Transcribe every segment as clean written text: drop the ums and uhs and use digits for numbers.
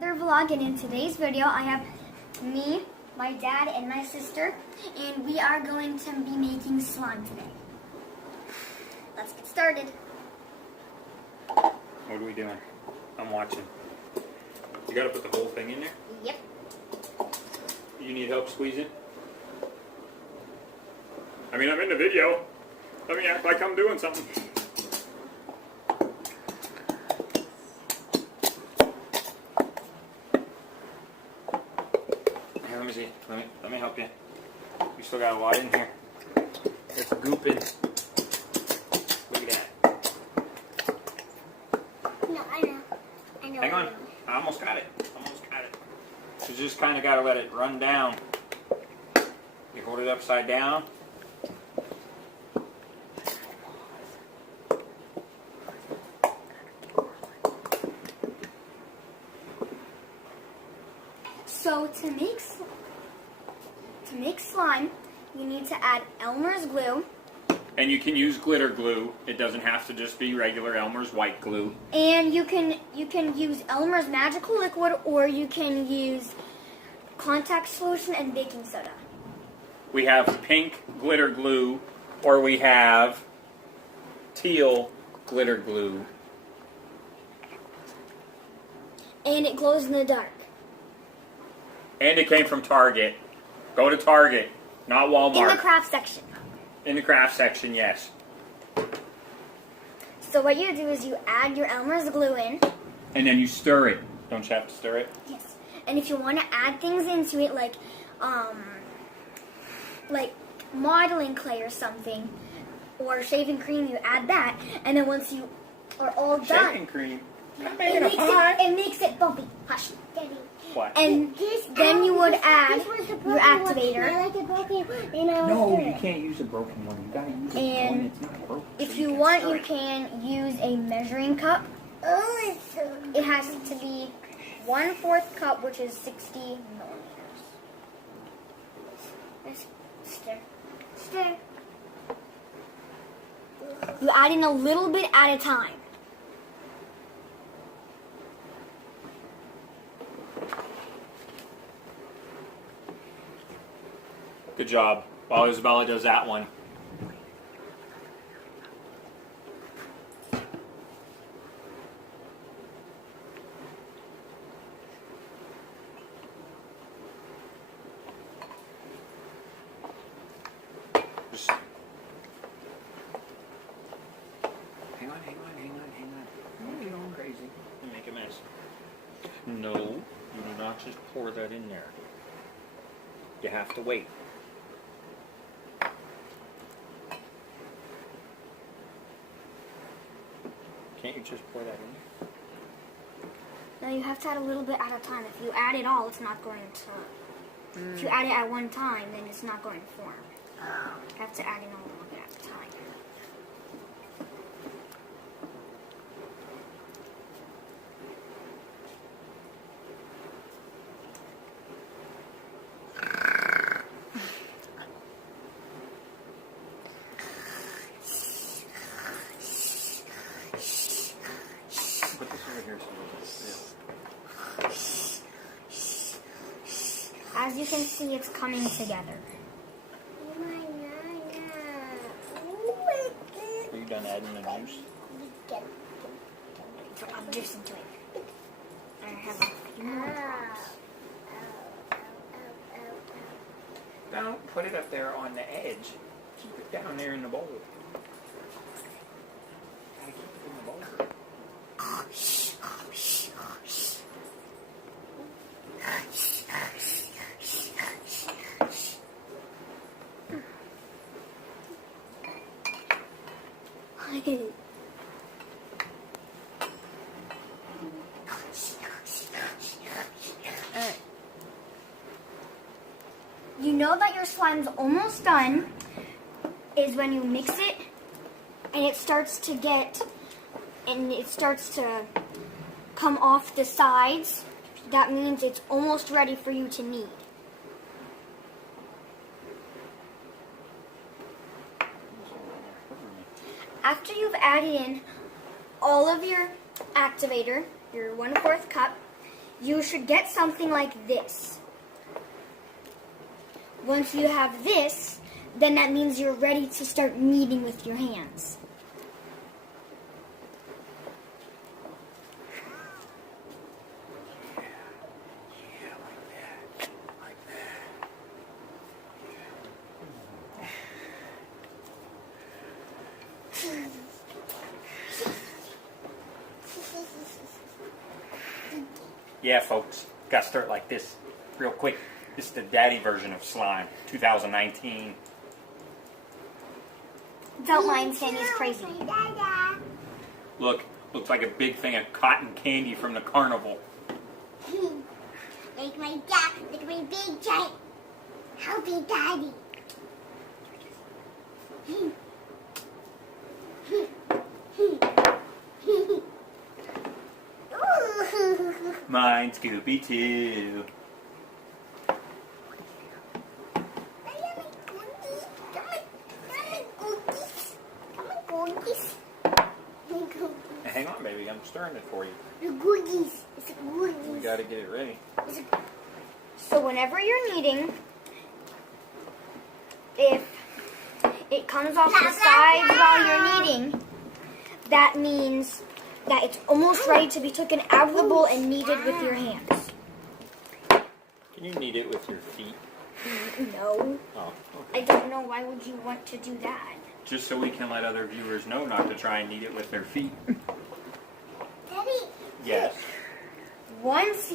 Another vlog, and in today's video I have me, my dad, and my sister, and we are going to be making slime today. Let's get started. What are we doing? I'm watching. You gotta put the whole thing in there? Yep. You need help squeezing? I mean, I'm in the video. Let me act like I'm doing something. Here, let me see. Let me help you. You still got a lot in here. It's gooping. Look at that. No, I know. Hang on. I almost got it. You just kind of got to let it run down. You hold it upside down. So to make slime, you need to add Elmer's glue. And you can use glitter glue. It doesn't have to just be regular Elmer's white glue. And you can use Elmer's magical liquid, or you can use contact solution and baking soda. We have pink glitter glue, or we have teal glitter glue. And it glows in the dark. And it came from Target. Go to Target, not Walmart. In the craft section. In the craft section, yes. So what you do is you add your Elmer's glue in. And then you stir it. Don't you have to stir it? Yes. And if you want to add things into it, like modeling clay or something, or shaving cream, you add that. And then once you are all done, Shaving cream. I'm making a pie. it makes it bumpy. Hush. Daddy. What? And then you would add your activator. No, you can't use a broken one. You gotta use And one that's not broken. If so you can want, stir you it. can use a measuring cup. It has to be 1/4 cup, which is 60 milliliters. Let's stir. Stir. You add in a little bit at a time. Good job. While Isabella does that one. Just hang on. Oh, you're going crazy. You make a mess. No, you do not just pour that in there. You have to wait. Can't you just pour that in? Now you have to add a little bit at a time. If you add it all, it's not going to. If you add it at one time, then it's not going to form. You have to add in a little bit at a time. Put this over here so it's As you can see, it's coming together. Are you done adding the juice? Put juice into it. I have a few more drops. Don't put it up there on the edge. Keep it down there in the bowl. Gotta keep it in the bowl. You know that your slime's almost done is when you mix it and it starts to come off the sides. That means it's almost ready for you to knead. After you've added in all of your activator, your 1/4 cup, you should get something like this. Once you have this, then that means you're ready to start kneading with your hands. Yeah, folks, gotta start like this, real quick. This is the daddy version of slime, 2019. Don't mind Sammy's crazy. Look, looks like a big thing of cotton candy from the carnival. Like my dad, like my big giant healthy daddy. Mine, Scooby too. Hang on, baby, I'm stirring it for you. The cookies. It's the cookies. We gotta get it ready. So whenever you're kneading, if it comes off the sides while you're kneading, that means that it's almost ready to be taken out of the bowl and kneaded with your hands. Can you knead it with your feet? No. Oh, I okay. don't know why would you want to do that. Just so we can let other viewers know not to try and knead it with their feet. Daddy. Yes. Once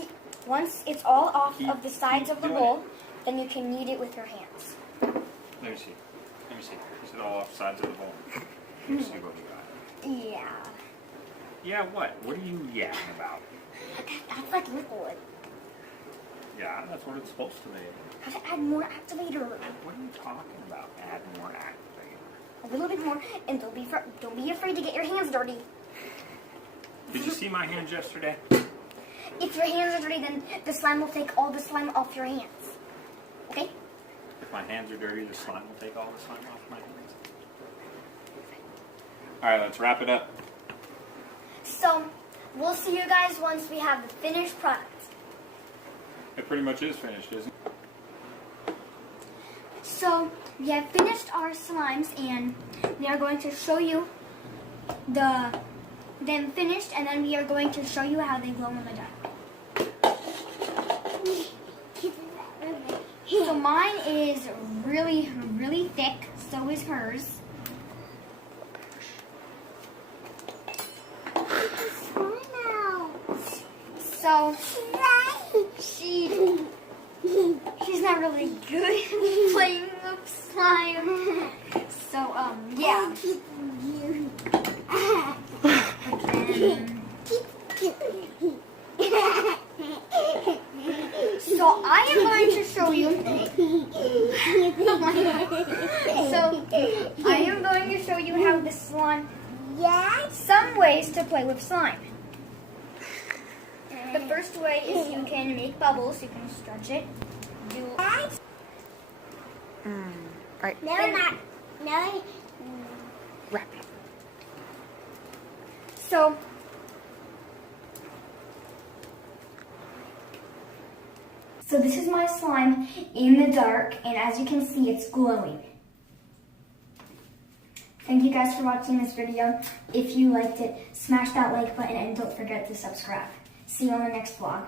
it's all off Keep- of the sides keep of the doing bowl, then you can knead it with your hands. Let me see. Let me see. Is it all off sides of the bowl? Let me see what we got. Yeah. Yeah, what? What are you yapping about? That's like liquid. Yeah, that's what it's supposed to be. Have to add more activator. What are you talking about? Add more activator. A little bit more, and don't be afraid to get your hands dirty. Did you see my hands yesterday? If your hands are dirty, then the slime will take all the slime off your hands. Okay? If my hands are dirty, the slime will take all the slime off my hands. Alright, let's wrap it up. So, we'll see you guys once we have the finished product. It pretty much is finished, isn't it? So, we have finished our slimes, and we are going to show you them finished, and then we are going to show you how they glow in the dark. So mine is really, really thick, so is hers. So she's not really good at playing with slime. So yeah. So I am going to show you. Oh my God. So I am going to show you how the slime. Some ways to play with slime. The first way is you can make bubbles. You can stretch it. Right. No, not. No. Wrap it. So this is my slime in the dark, and as you can see, it's glowing. Thank you guys for watching this video. If you liked it, smash that like button and don't forget to subscribe. See you on the next vlog.